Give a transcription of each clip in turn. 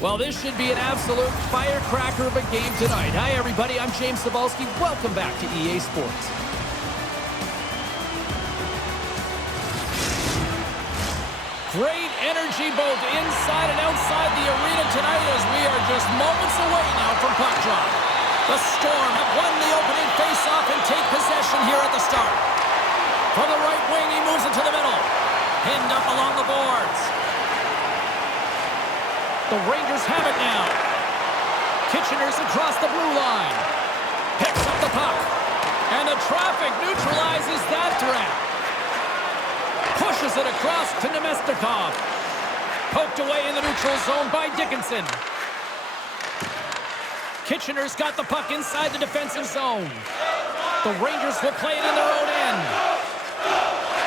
Well, this should be an absolute firecracker of a game tonight. Hi, everybody. I'm James Cebulski. Welcome back to EA Sports. Great energy both inside and outside the arena tonight as we are just moments away now from puck drop. The Storm have won the opening face-off and take possession here at the start. From the right wing, he moves it to the middle. Pinned up along the boards. The Rangers have it now. Kitchener's across the blue line. Picks up the puck. And the traffic neutralizes that threat. Pushes it across to Namestnikov. Poked away in the neutral zone by Dickinson. Kitchener's got the puck inside the defensive zone. The Rangers will play it in their own end.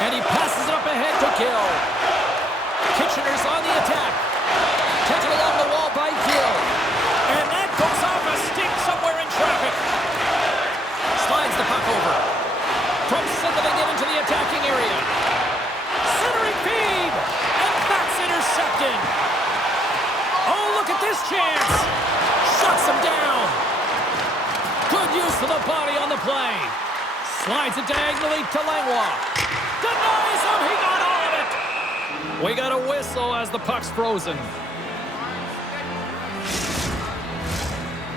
And he passes it up ahead to Gill. Kitchener's on the attack. Taken along the wall by Gill. And that goes off a stick somewhere in traffic. Slides the puck over. From center they get into the attacking area. Centering feed. And that's intercepted. Oh, look at this chance. Shuts him down. Good use of the body on the play. Slides it diagonally to Langlois. Denies him. He got all of it. We got a whistle as the puck's frozen.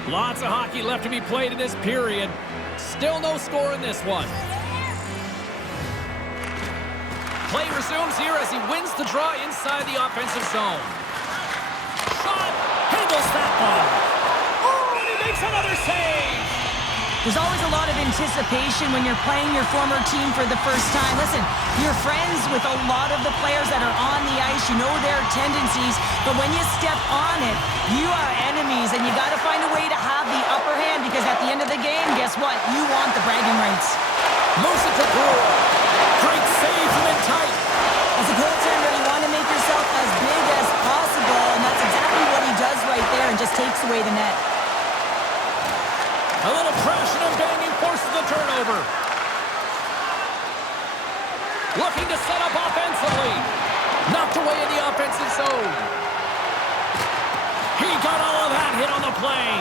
Lots of hockey left to be played in this period. Still no score in this one. Play resumes here as he wins the draw inside the offensive zone. Shot. Handles that one. Oh, and he makes another save. There's always a lot of anticipation when you're playing your former team for the first time. Listen, you're friends with a lot of the players that are on the ice. You know their tendencies. But when you step on it, you are enemies. And you got to find a way to have the upper hand because at the end of the game, guess what? You want the bragging rights. Moves it to Goure. Great save from in tight. As a goaltender, you want to make yourself as big as possible. And that's exactly what he does right there and just takes away the net. A little crashing and banging forces the turnover. Looking to set up offensively. Knocked away in the offensive zone. He got all of that hit on the play.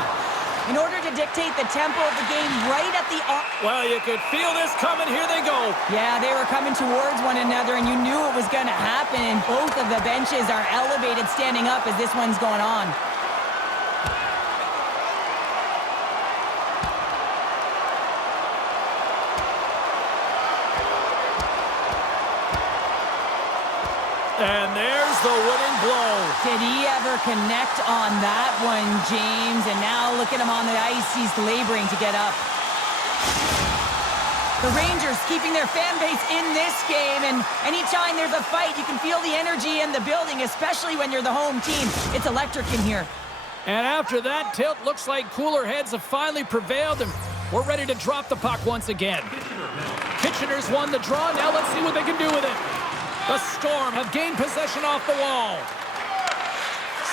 In order to dictate the tempo of the game right at the... Well, you could feel this coming. Here they go. Yeah, they were coming towards one another, and you knew it was going to happen. And both of the benches are elevated standing up as this one's going on. And there's the winning blow. Did he ever connect on that one, James? And now look at him on the ice. He's laboring to get up. The Rangers keeping their fan base in this game. And anytime there's a fight, you can feel the energy in the building, especially when you're the home team. It's electric in here. And after that tilt, looks like cooler heads have finally prevailed. And we're ready to drop the puck once again. Kitchener's won the draw. Now let's see what they can do with it. The Storm have gained possession off the wall.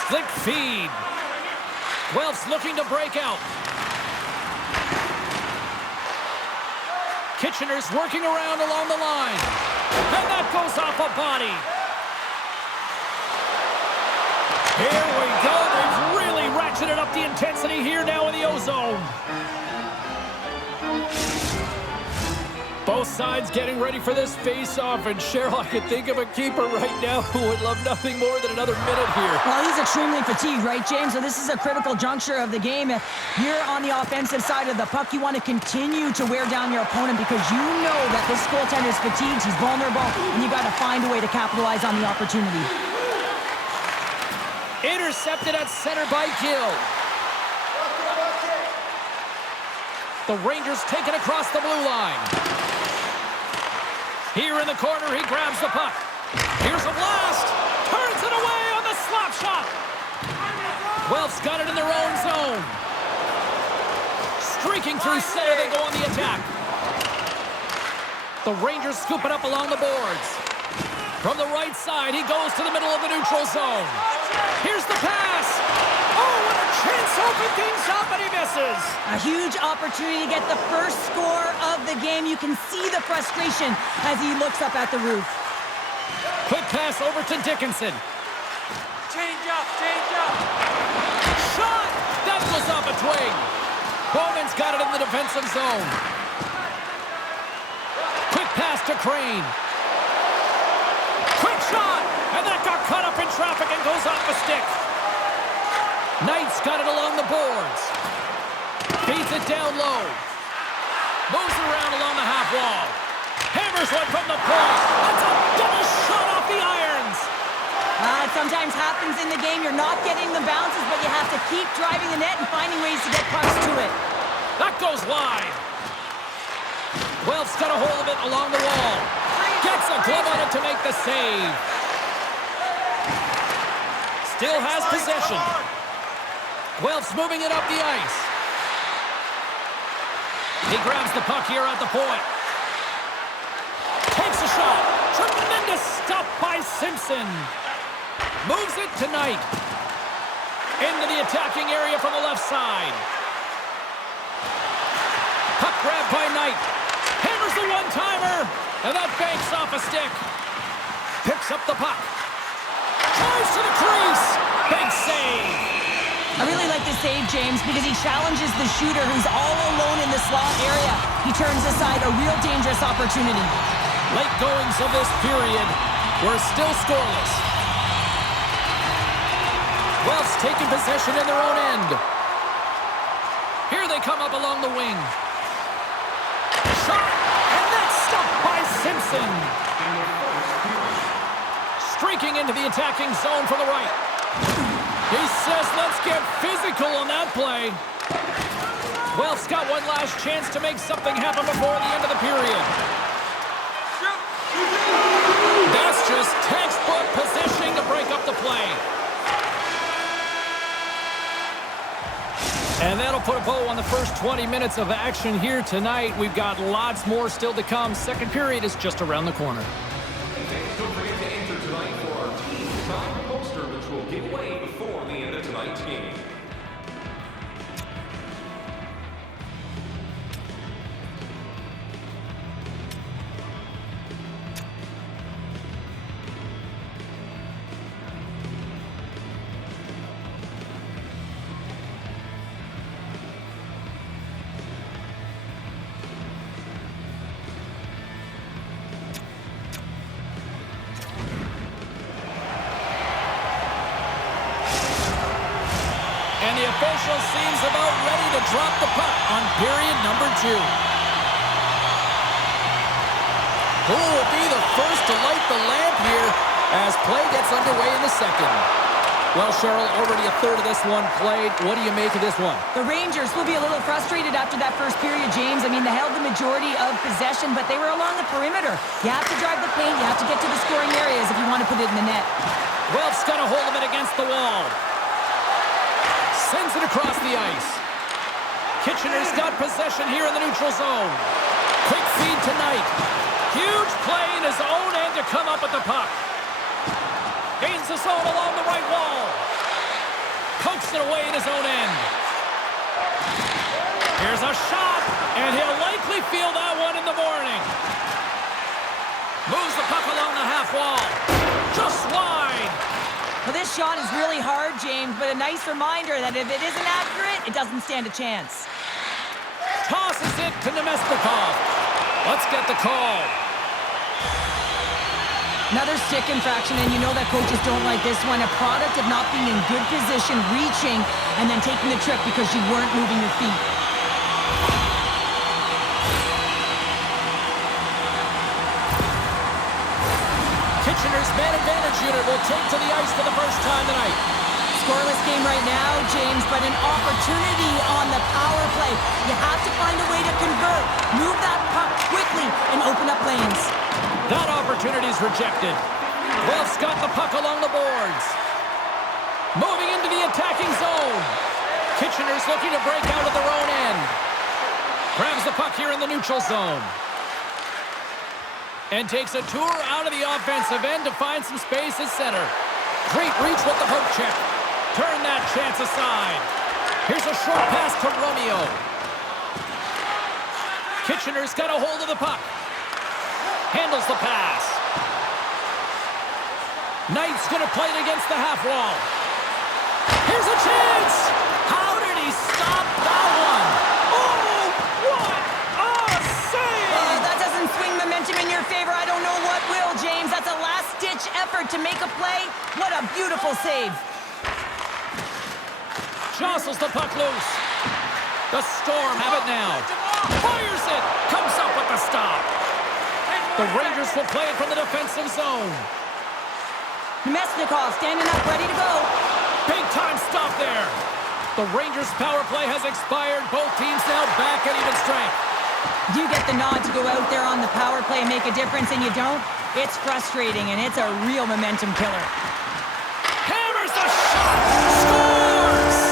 Slick feed. Guelph's looking to break out. Kitchener's working around along the line. And that goes off a body. Here we go. They've really ratcheted up the intensity here now in the O-zone. Both sides getting ready for this face-off, and Cheryl, I could think of a keeper right now who would love nothing more than another minute here. Well, he's extremely fatigued, right, James? So this is a critical juncture of the game. You're on the offensive side of the puck. You want to continue to wear down your opponent because you know that this goaltender is fatigued, he's vulnerable, and you got to find a way to capitalize on the opportunity. Intercepted at center by Gill. The Rangers take it across the blue line. Here in the corner, he grabs the puck. Here's a blast. Turns it away on the slap shot. Guelph's got it in their own zone. Streaking through center, they go on the attack. The Rangers scoop it up along the boards. From the right side, he goes to the middle of the neutral zone. Here's the pass. Oh, what a chance to open things up, and he misses. A huge opportunity to get the first score of the game. You can see the frustration as he looks up at the roof. Quick pass over to Dickinson. Change up, change up. Shot! That goes off a twig. Bowman's got it in the defensive zone. Quick pass to Crane. Quick shot! And that got caught up in traffic and goes off a stick. Knight's got it along the boards. Feeds it down low. Moves it around along the half wall. Hammers one from the point. That's a double shot off the irons. It sometimes happens in the game. You're not getting the bounces, but you have to keep driving the net and finding ways to get pucks to it. That goes wide. Guelph's got a hold of it along the wall. Gets a glove on it to make the save. Still has possession. Guelph's moving it up the ice. He grabs the puck here at the point. Takes a shot. Tremendous stop by Simpson. Moves it to Knight. Into the attacking area from the left side. Puck grabbed by Knight. Hammers the one-timer. And that banks off a stick. Picks up the puck. Drives to the crease. Big save. I really like the save, James, because he challenges the shooter who's all alone in the slot area. He turns aside a real dangerous opportunity. Late goings of this period were still scoreless. Guelph's taking possession in their own end. Here they come up along the wing. Shot! And that's stopped by Simpson. Streaking into the attacking zone from the right. He says, let's get physical on that play. Guelph's got one last chance to make something happen before the end of the period. That's just textbook positioning to break up the play. And that'll put a bow on the first 20 minutes of action here tonight. We've got lots more still to come. Second period is just around the corner. Don't forget to enter tonight for our team signed poster, which will give away before the end of tonight's game. And the official seems about ready to drop the puck on period number 2. Who will be the first to light the lamp here as play gets underway in the second? Well, Cheryl, already a third of this one played. What do you make of this one? The Rangers will be a little frustrated after that first period, James. I mean, they held the majority of possession, but they were along the perimeter. You have to drive the paint. You have to get to the scoring areas if you want to put it in the net. Guelph's got a hold of it against the wall. Sends it across the ice. Kitchener's got possession here in the neutral zone. Quick feed to Knight. Huge play in his own end to come up with the puck. Gains the zone along the right wall. Pokes it away in his own end. Here's a shot, and he'll likely feel that one in the morning. Moves the puck along the half wall. Just wide. Well, this shot is really hard, James, but a nice reminder that if it isn't accurate, it doesn't stand a chance. Tosses it to Namestnikov. Let's get the call. Another stick infraction, and you know that coaches don't like this one. A product of not being in good position, reaching, and then taking the trick because you weren't moving your feet. Kitchener's man advantage unit will take to the ice for the first time tonight. Scoreless game right now, James, but an opportunity on the power play. You have to find a way to convert. Move that puck quickly and open up lanes. That opportunity is rejected. Guelph's got the puck along the boards. Moving into the attacking zone. Kitchener's looking to break out of their own end. Grabs the puck here in the neutral zone. And takes a tour out of the offensive end to find some space at center. Great reach with the poke check. Turn that chance aside. Here's a short pass to Romeo. Kitchener's got a hold of the puck. Handles the pass. Knight's going to play it against the half wall. Here's a chance! How did he stop that one? Oh, what a save! That doesn't swing momentum in your favor. I don't know what will, James. That's a last-ditch effort to make a play. What a beautiful save. Jostles the puck loose. The Storm have it now. Fires it. Comes up with the stop. The Rangers will play it from the defensive zone. Namestnikov standing up, ready to go. Big time stop there. The Rangers' power play has expired. Both teams now back at even strength. You get the nod to go out there on the power play and make a difference, and you don't? It's frustrating, and it's a real momentum killer. Hammers the shot. Scores!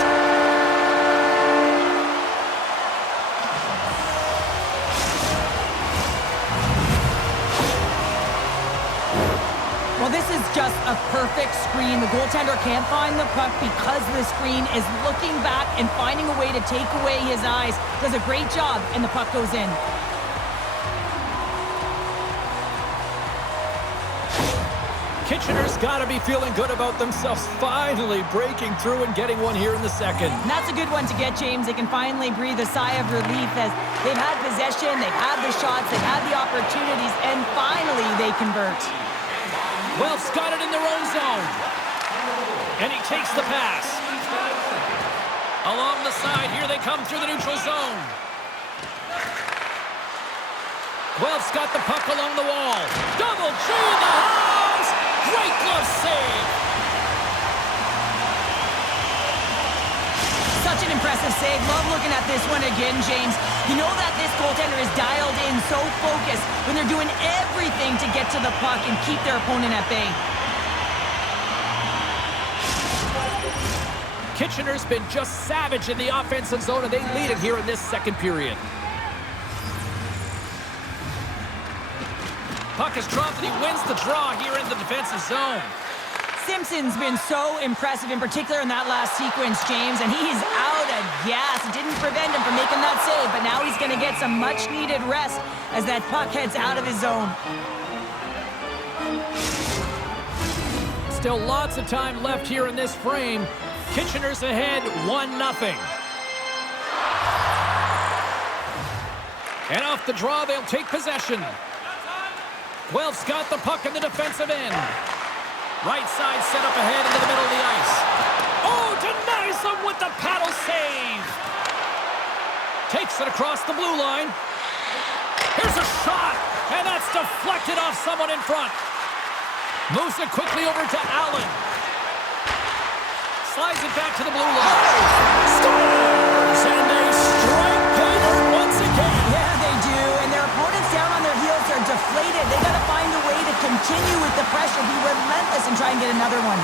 Well, this is just a perfect screen. The goaltender can't find the puck because the screen is looking back and finding a way to take away his eyes. Does a great job, and the puck goes in. Kitchener's got to be feeling good about themselves, finally breaking through and getting one here in the second. And that's a good one to get, James. They can finally breathe a sigh of relief as they've had possession, they've had the shots, they've had the opportunities, and finally they convert. Guelph's got it in their own zone. And he takes the pass. Along the side, here they come through the neutral zone. Guelph's got the puck along the wall. Double G in the house! Great glove save! Such an impressive save. Love looking at this one again, James. You know that this goaltender is dialed in, so focused when they're doing everything to get to the puck and keep their opponent at bay. Kitchener's been just savage in the offensive zone, and they lead it here in this second period. Puck is dropped, and he wins the draw here in the defensive zone. Simpson's been so impressive, in particular in that last sequence, James, and he's out of gas. It didn't prevent him from making that save, but now he's going to get some much-needed rest as that puck heads out of his zone. Still lots of time left here in this frame. Kitchener's ahead 1-0. And off the draw, they'll take possession. Guelph's got the puck in the defensive end. Right side set up ahead into the middle of the ice. Oh, denies him with the paddle save. Takes it across the blue line. Here's a shot, and that's deflected off someone in front. Moves it quickly over to Allen. Slides it back to the blue line. Scores! And they strike Gauthier once again. Yeah, they do, and their opponents down on their heels are deflated. They got to find a way to continue with the pressure, be relentless, and try and get another one.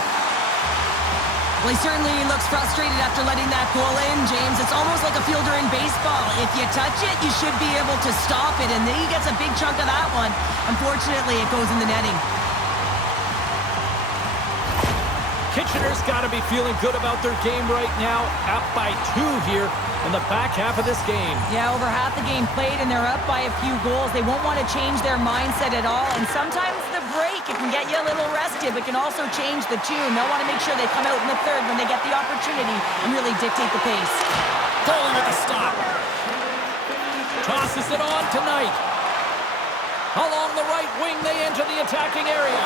Well, he certainly looks frustrated after letting that goal in, James. It's almost like a fielder in baseball. If you touch it, you should be able to stop it, and then he gets a big chunk of that one. Unfortunately, it goes in the netting. Kitchener's got to be feeling good about their game right now. Up by 2 here in the back half of this game. Yeah, over half the game played, and they're up by a few goals. They won't want to change their mindset at all, and sometimes the break, it can get you a little restive. It can also change the tune. They'll want to make sure they come out in the third when they get the opportunity and really dictate the pace. Goalie with a stop. Tosses it on tonight. Along the right wing, they enter the attacking area.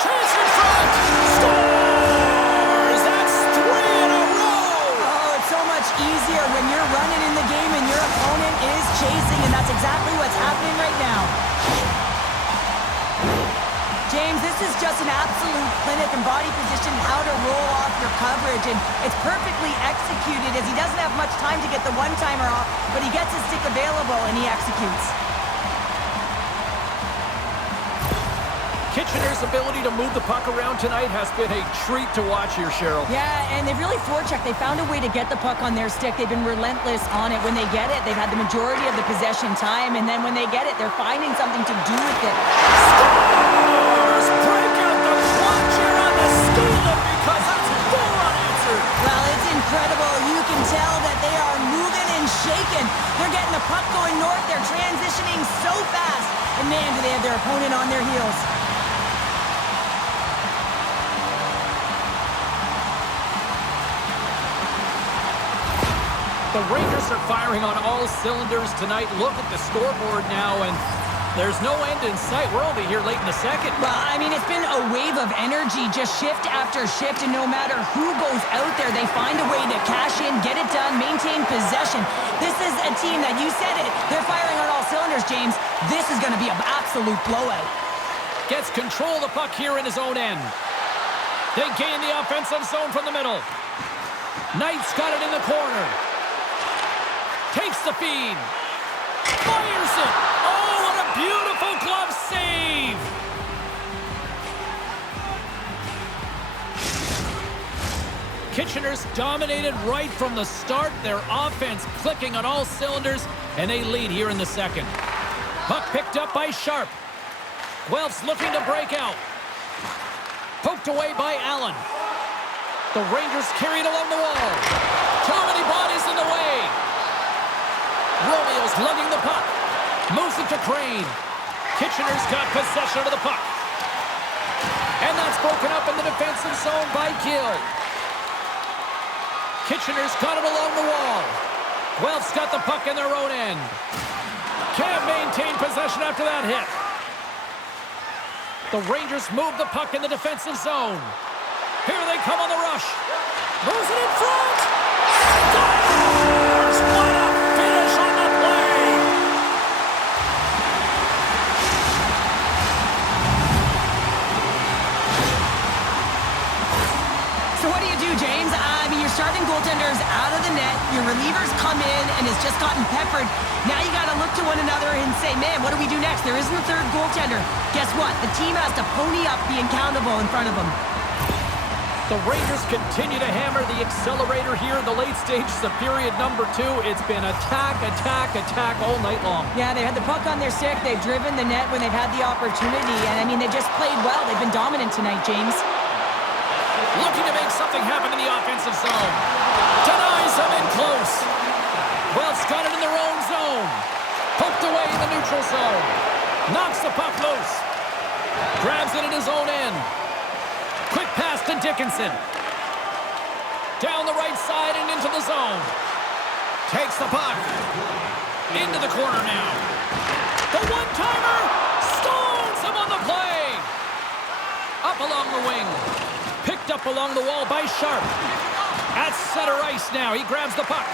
Chance in front. Scores! That's 3 in a row! Oh, it's so much easier when you're running in the game and your opponent is chasing, and that's exactly what's happening right now. James, this is just an absolute clinic in body position, how to roll off your coverage, and it's perfectly executed as he doesn't have much time to get the one-timer off, but he gets his stick available and he executes. Kitchener's ability to move the puck around tonight has been a treat to watch here, Cheryl. Yeah, and they've really forechecked. They found a way to get the puck on their stick. They've been relentless on it. When they get it, they've had the majority of the possession time, and then when they get it, they're finding something to do with it. Scores! Break out the clutch here on the steal because that's full unanswered. Well, it's incredible. You can tell that they are moving and shaking. They're getting the puck going north. They're transitioning so fast. And man, do they have their opponent on their heels. The Rangers are firing on all cylinders tonight. Look at the scoreboard now, and there's no end in sight. We're only here late in the second. Well, I mean, it's been a wave of energy, just shift after shift, and no matter who goes out there, they find a way to cash in, get it done, maintain possession. This is a team that, you said it, they're firing on all cylinders, James. This is going to be an absolute blowout. Gets control of the puck here in his own end. They gain the offensive zone from the middle. Knight's got it in the corner. Takes the feed. Fires it. Oh, what a beautiful glove save. Kitchener's dominated right from the start. Their offense clicking on all cylinders, and they lead here in the second. Puck picked up by Sharp. Guelph's looking to break out. Poked away by Allen. The Rangers carry it along the wall. Too many bodies in the way. Romeo's lugging the puck. Moves it to Crane. Kitchener's got possession of the puck. And that's broken up in the defensive zone by Gill. Kitchener's got it along the wall. Guelph's got the puck in their own end. Can't maintain possession after that hit. The Rangers move the puck in the defensive zone. Here they come on the rush. Moves it in front. Scores! What a finish on the play! So what do you do, James? I mean, your starting goaltender's out of the net. Your relievers come in and has just gotten peppered. Now you got to look to one another and say, man, what do we do next? There isn't a third goaltender. Guess what? The team has to pony up being countable in front of them. The Rangers continue to hammer the accelerator here in the late stages of period number 2. It's been attack, attack, attack all night long. Yeah, they had the puck on their stick. They've driven the net when they've had the opportunity. And, I mean, they just played well. They've been dominant tonight, James. Looking to make something happen in the offensive zone. Denies them in close. Guelph's got it in their own zone. Poked away in the neutral zone. Knocks the puck loose. Grabs it in his own end. Quick pass to Dickinson. Down the right side and into the zone. Takes the puck. Into the corner now. The one-timer. Stones him on the play. Up along the wing. Picked up along the wall by Sharp. At center ice now. He grabs the puck.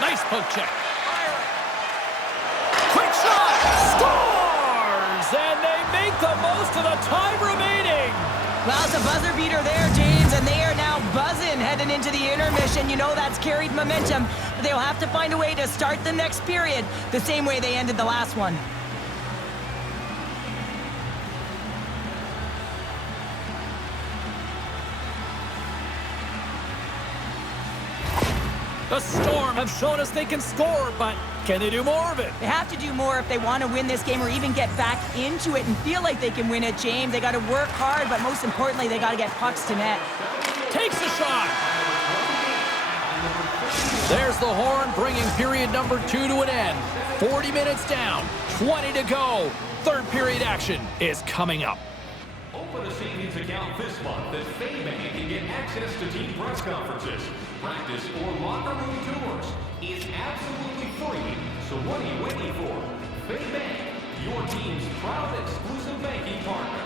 Nice poke check. Quick shot. Scores! And they make the most of the time remaining. Well, it's a buzzer beater there, James, and they are now buzzing heading into the intermission. You know that's carried momentum, but they'll have to find a way to start the next period the same way they ended the last one. The Storm have shown us they can score, but can they do more of it? They have to do more if they want to win this game or even get back into it and feel like they can win it, James. They got to work hard, but most importantly, they got to get pucks to net. Takes a shot. There's the horn, bringing period number 2 to an end. 40 minutes down, 20 to go. Third period action is coming up. Open a savings account this month at FaceOffs can get access to team press conferences, practice, or locker room tours. It's absolutely free, so what are you waiting for? FaceOffs, your team's proud exclusive banking partner.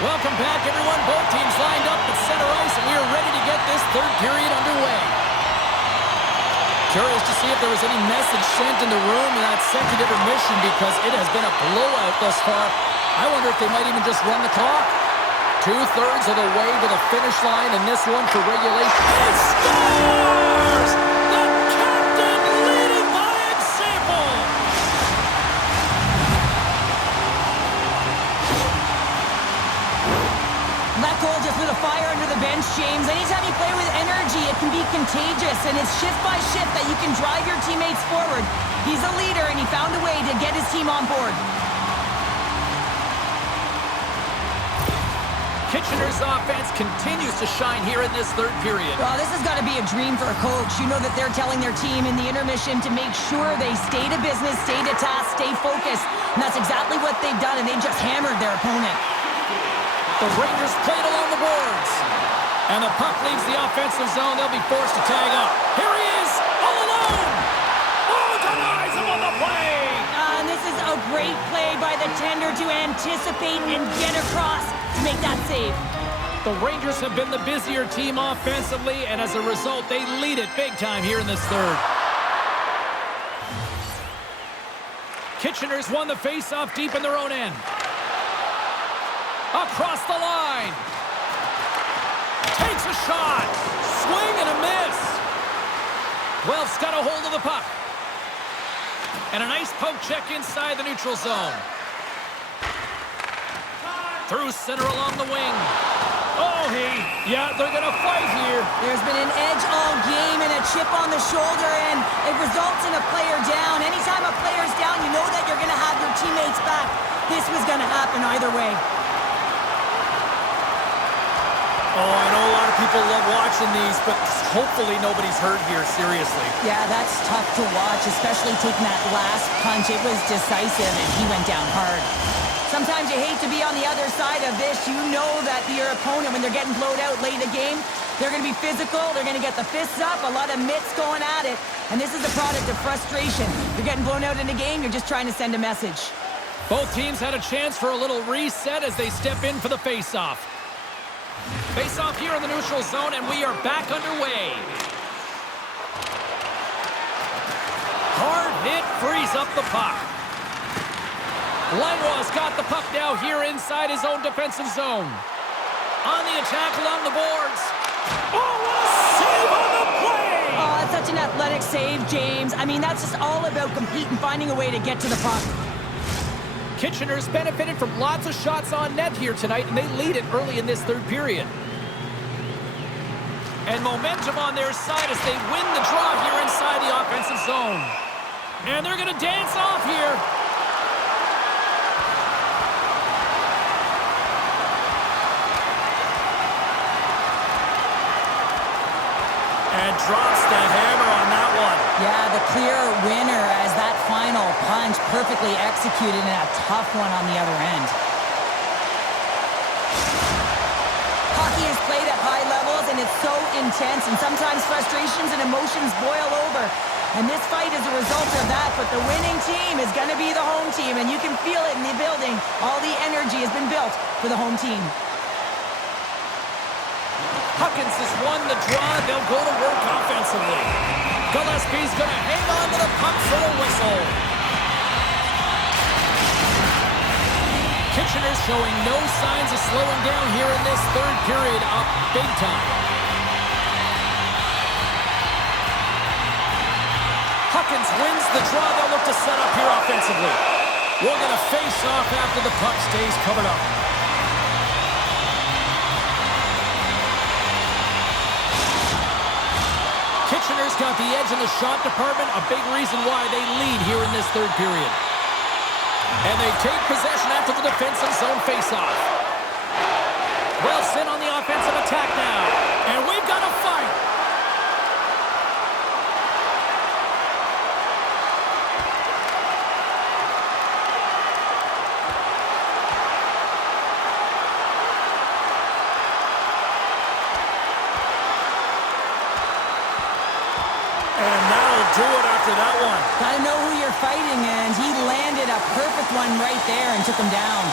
Welcome back, everyone. Both teams lined up at center ice, and we are ready to get this third period underway. Curious to see if there was any message sent in the room in that second intermission, because it has been a blowout thus far. I wonder if they might even just run the clock. 2/3 of the way to the finish line, and this one for regulation. It scores! The captain leading by example! That goal just lit a fire under the bench, James. Anytime you play with energy, it can be contagious, and it's shift by shift that you can drive your teammates forward. He's a leader, and he found a way to get his team on board. Kitchener's offense continues to shine here in this third period. Well, this has got to be a dream for a coach. You know that they're telling their team in the intermission to make sure they stay to business, stay to task, stay focused. And that's exactly what they've done, and they just hammered their opponent. The Rangers played along the boards. And the puck leaves the offensive zone. They'll be forced to tag up. Here he is, all alone. Oh, denies him on the play. And this is a great play by the tender to anticipate and get across to make that save. The Rangers have been the busier team offensively, and as a result, they lead it big time here in this third. Kitchener's won the face-off deep in their own end. Across the line. Takes a shot. Swing and a miss. Guelph's got a hold of the puck. And a nice poke check inside the neutral zone. Through center along the wing. Oh, yeah, they're going to fight here. There's been an edge all game and a chip on the shoulder, and it results in a player down. Anytime a player's down, you know that you're going to have your teammates back. This was going to happen either way. Oh, I know a lot of people love watching these, but hopefully nobody's hurt here, seriously. Yeah, that's tough to watch, especially taking that last punch. It was decisive, and he went down hard. Sometimes you hate to be on the other side of this. You know that your opponent, when they're getting blowed out late in the game, they're going to be physical. They're going to get the fists up, a lot of mitts going at it. And this is a product of frustration. You're getting blown out in the game. You're just trying to send a message. Both teams had a chance for a little reset as they step in for the face-off. Face-off here in the neutral zone, and we are back underway. Hard hit frees up the puck. Lamoureux's got the puck now here inside his own defensive zone. On the attack along the boards. Oh, what a save on the play! Oh, that's such an athletic save, James. I mean, that's just all about competing, finding a way to get to the puck. Kitchener's benefited from lots of shots on net here tonight, and they lead it early in this third period. And momentum on their side as they win the draw here inside the offensive zone. And they're going to dance off here. And drops the hammer on that one. Yeah, the clear winner as that final punch perfectly executed in a tough one on the other end. Hockey is played at high levels, and it's so intense, and sometimes frustrations and emotions boil over. And this fight is a result of that, but the winning team is going to be the home team, and you can feel it in the building. All the energy has been built for the home team. Huckins has won the draw. They'll go to work offensively. Gillespie's going to hang on to the puck for the whistle. Kitchener's showing no signs of slowing down here in this third period, up big time. Huckins wins the draw. They'll look to set up here offensively. We're going to face off after the puck stays covered up. Kitchener's got the edge in the shot department, a big reason why they lead here in this third period. And they take possession after the defensive zone faceoff. Guelph's in on the offensive attack now. And we've got a fight. And that'll do it after that one. Gotta know who you're fighting, and he landed a perfect one right there and took him down.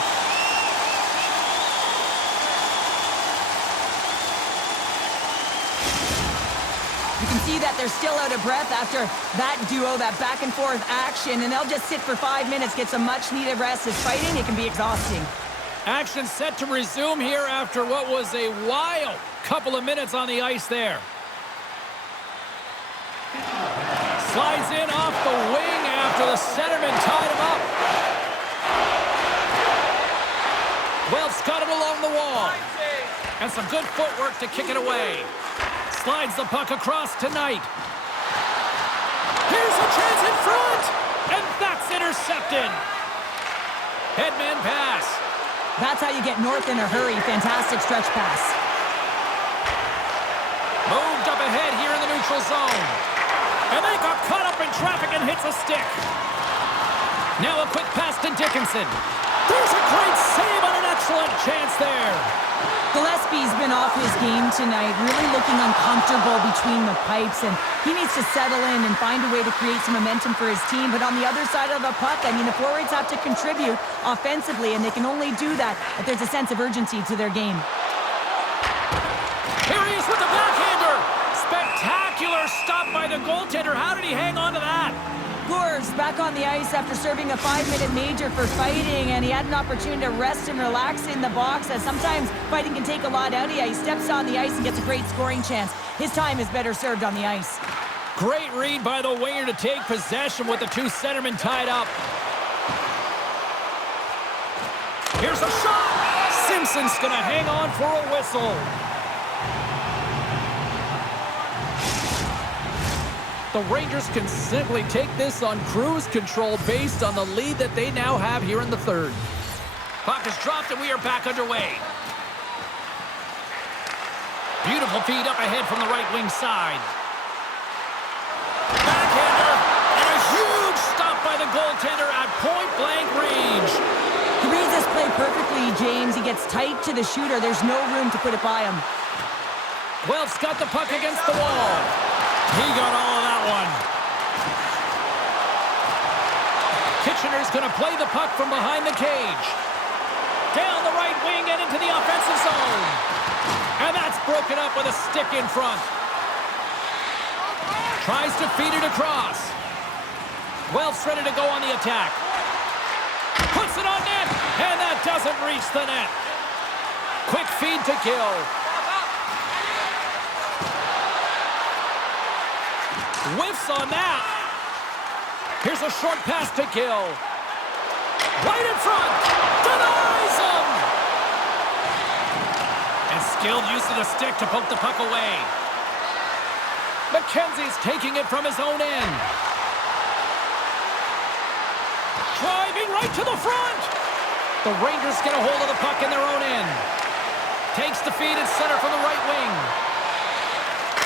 You can see that they're still out of breath after that duo, that back and forth action, and they'll just sit for 5 minutes, get some much needed rest. As fighting, it can be exhausting. Action set to resume here after what was a wild couple of minutes on the ice there. Slides in off the wing after the centerman tied him up. Guelph's got it along the wall. And some good footwork to kick it away. Slides the puck across tonight. Here's a chance in front. And that's intercepted. Headman pass. That's how you get north in a hurry. Fantastic stretch pass. Moved up ahead here in the neutral zone. And they got caught up in traffic and hits a stick. Now a quick pass to Dickinson. There's a great save on an excellent chance there. Gillespie's been off his game tonight, really looking uncomfortable between the pipes, and he needs to settle in and find a way to create some momentum for his team. But on the other side of the puck, I mean, the forwards have to contribute offensively, and they can only do that if there's a sense of urgency to their game. Here he is with the backhander. Spectacular stop by the goaltender. How did he hang on to that? Goure's back on the ice after serving a 5-minute major for fighting, and he had an opportunity to rest and relax in the box, as sometimes fighting can take a lot out of you. He steps on the ice and gets a great scoring chance. His time is better served on the ice. Great read by the winger to take possession with the two centermen tied up. Here's a shot! Simpson's gonna hang on for a whistle. The Rangers can simply take this on cruise control based on the lead that they now have here in the third. Puck is dropped and we are back underway. Beautiful feed up ahead from the right wing side. Backhander and a huge stop by the goaltender at point-blank range. He reads this play perfectly, James. He gets tight to the shooter. There's no room to put it by him. Guelph's got the puck against the wall. He got all of that one. Kitchener's going to play the puck from behind the cage. Down the right wing and into the offensive zone. And that's broken up with a stick in front. Tries to feed it across. Guelph's ready to go on the attack. Puts it on net, and that doesn't reach the net. Quick feed to Gill. Whiffs on that. Here's a short pass to Gill. Right in front. Denies him. And skilled use of the stick to poke the puck away. McKenzie's taking it from his own end. Driving right to the front. The Rangers get a hold of the puck in their own end. Takes the feed at center from the right wing.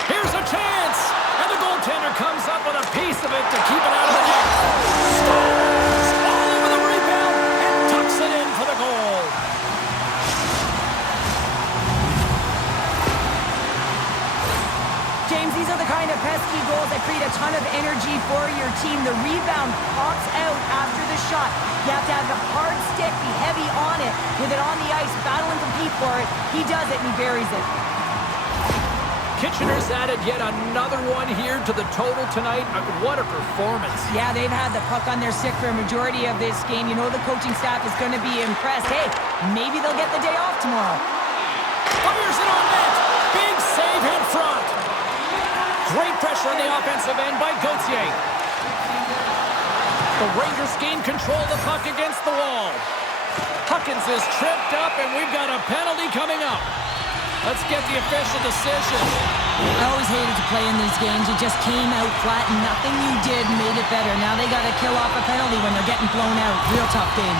Here's a chance. And the goaltender comes up with a piece of it to keep it out of the net. Scores all over the rebound and tucks it in for the goal. James, these are the kind of pesky goals that create a ton of energy for your team. The rebound pops out after the shot. You have to have a hard stick, be heavy on it, with it on the ice, battle and compete for it. He does it and he buries it. Kitchener's added yet another one here to the total tonight. What a performance. Yeah, they've had the puck on their stick for a majority of this game. You know the coaching staff is going to be impressed. Hey, maybe they'll get the day off tomorrow. Fires it on net. Big save in front. Great pressure on the offensive end by Gauthier. The Rangers gain control of the puck against the wall. Huckins is tripped up, and we've got a penalty coming up. Let's get the official decision. I always hated to play in these games. You just came out flat and nothing you did made it better. Now they got to kill off a penalty when they're getting blown out. Real tough game.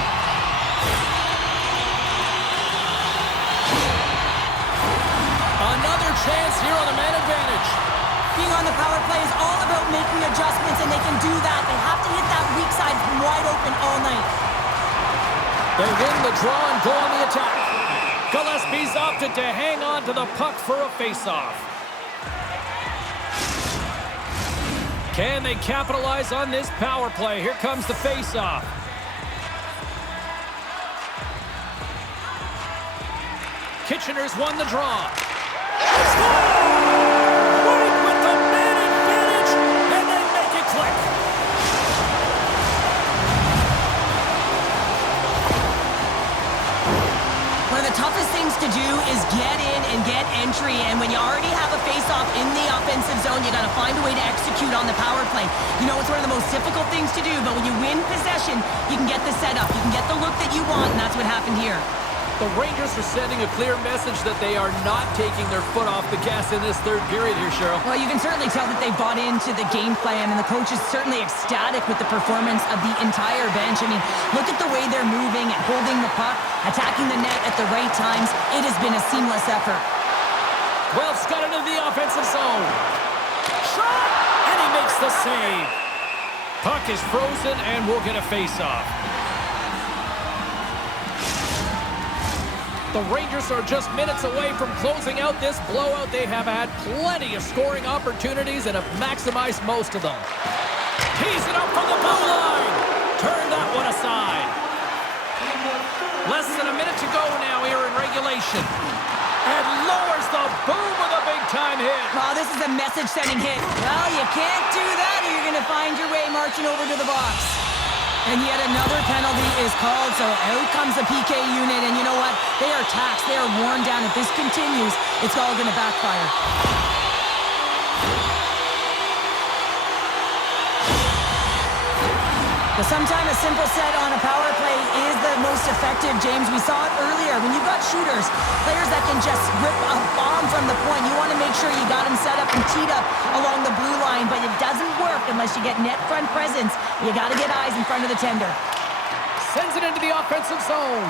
Another chance here on the man advantage. Being on the power play is all about making adjustments, and they can do that. They have to hit that weak side wide open all night. They win the draw and go on the attack. Gillespie's opted to hang on to the puck for a face-off. Can they capitalize on this power play? Here comes the face-off. Kitchener's won the draw. Right with the man advantage, and they make it click. One of the toughest things to do is get in and get entry, and when you already have a face-off in the offensive zone, you got to find a way to execute on the power play. You know, it's one of the most difficult things to do, but when you win possession, you can get the setup, you can get the look that you want, and that's what happened here. The Rangers are sending a clear message that they are not taking their foot off the gas in this third period here, Cheryl. Well, you can certainly tell that they've bought into the game plan, and the coach is certainly ecstatic with the performance of the entire bench. I mean, look at the way they're moving and holding the puck, attacking the net at the right times. It has been a seamless effort. Guelph's got it into the offensive zone. Shot! And he makes the save. Puck is frozen, and we'll get a face-off. The Rangers are just minutes away from closing out this blowout. They have had plenty of scoring opportunities and have maximized most of them. Tees it up from the blue line. Turn that one aside. Less than a minute to go now here in regulation. And lowers the boom with a big-time hit. Oh, this is a message-sending hit. Well, you can't do that or you're going to find your way marching over to the box. And yet another penalty is called, so out comes the PK unit. And you know what? They are taxed. They are worn down. If this continues, it's all going to backfire. But sometimes a simple set on a power play is the most effective, James. We saw it earlier. When you've got shooters, players that can just rip a bomb from the point, you want to make sure you got them set up and teed up along the blue line, but it doesn't work unless you get net front presence. You got to get eyes in front of the tender. Sends it into the offensive zone.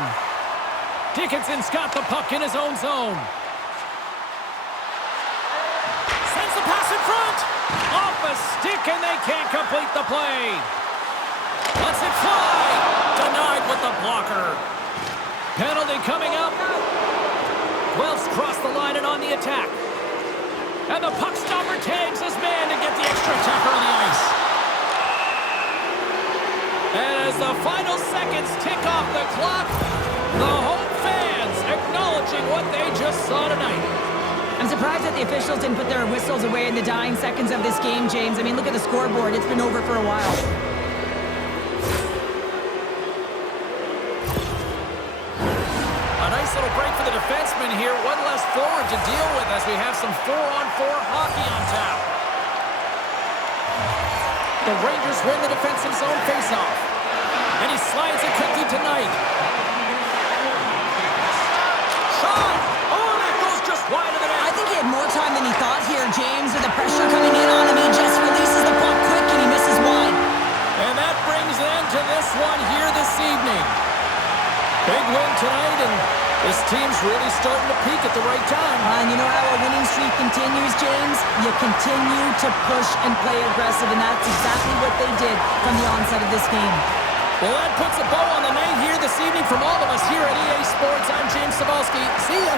Dickinson's got the puck in his own zone. Sends the pass in front. Off a stick, and they can't complete the play. Lets it fly. Denied with the blocker. Penalty coming up. Guelph's crossed the line and on the attack. And the puck stopper tags his man to get the extra attacker on the ice. And as the final seconds tick off the clock, the home fans acknowledging what they just saw tonight. I'm surprised that the officials didn't put their whistles away in the dying seconds of this game, James. I mean, look at the scoreboard. It's been over for a while. Nice little break for the defenseman here. One less forward to deal with as we have some 4-on-4 hockey on tap. The Rangers win the defensive zone faceoff. And he slides it quickly tonight. Shot! Oh, that goes just wide of the net. I think he had more time than he thought here, James, with the pressure coming in on him. He just releases the puck quick and he misses wide. And that brings an end to this one here this evening. Big win tonight, and this team's really starting to peak at the right time. And you know how a winning streak continues, James? You continue to push and play aggressive, and that's exactly what they did from the onset of this game. Well, that puts a bow on the night here this evening from all of us here at EA Sports. I'm James Cybulski. See ya.